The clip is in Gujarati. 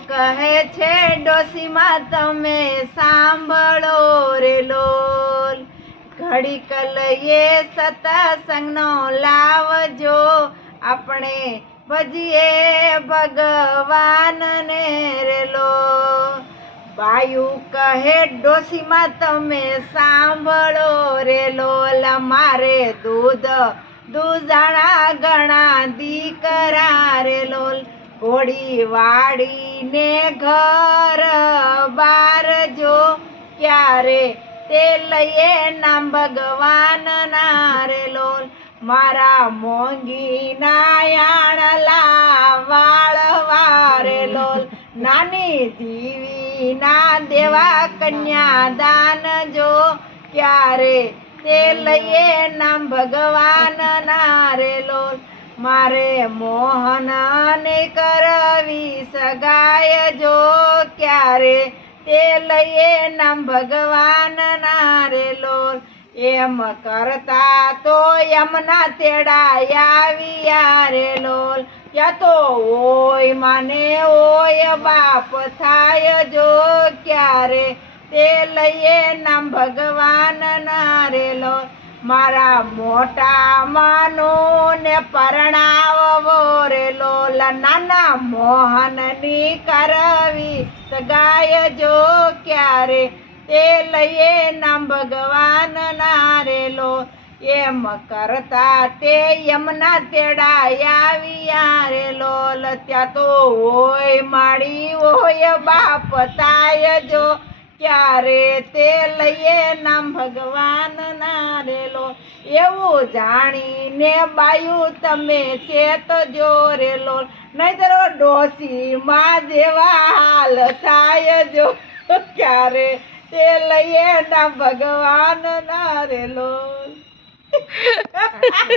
કહે છે, ડોસીમાં તમે સાંભળો રે લોલ. ઘડીક લઈએ સતસંગનો લાવજો, આપણે ભજીએ ભગવાનને રેલો બાયુ કહે, ડોસીમાં તમે સાંભળો રે લોલ, મારે દૂધ દૂધાણા ઘણા દીકરા રે લોલ. ઘોડી વાળીને ઘર બાર જો ક્યારે તે લઈએ નામ ભગવાન ના રે લોલ. મારા મોંઘી નાયાણલા વાળવા રે લોલ. નાની દીવી ના દેવા કન્યા દાન જો ક્યારે તે લઈએ નામ ભગવાન ના રે લોલ. મારે મોહનાને કરવી સગાય જો ક્યારે? તે લઈએ નામ ભગવાન રે લોલ. એમ કરતા તો એમના તેડા આવ્યા રે લોલ. ત્યાં તો ઓય માને ઓય બાપ થાય જો ક્યારે? તે લઈએ નામ ભગવાન ના રે લોલ મારા મોટા માનો ને પરણાવો રે લોલ નાના મોહનની કરવી. સગાય જો ક્યારે તે લઈએ નામ ભગવાન ના રે લો. એમ કરતા તે યમના તેડા આવ્યા રે લોલ. ત્યાં તો હોય માડી હોય બાપ, તાય જો ક્યારે તે લઈએ નામ ભગવાન ના રેલો એવું જાણીને બાયું તમે ચેતજો રેલો નહીતર ડોસી માં જેવા હાલ થાય જો. ક્યારે તે લઈએ નામ ભગવાન ના રેલો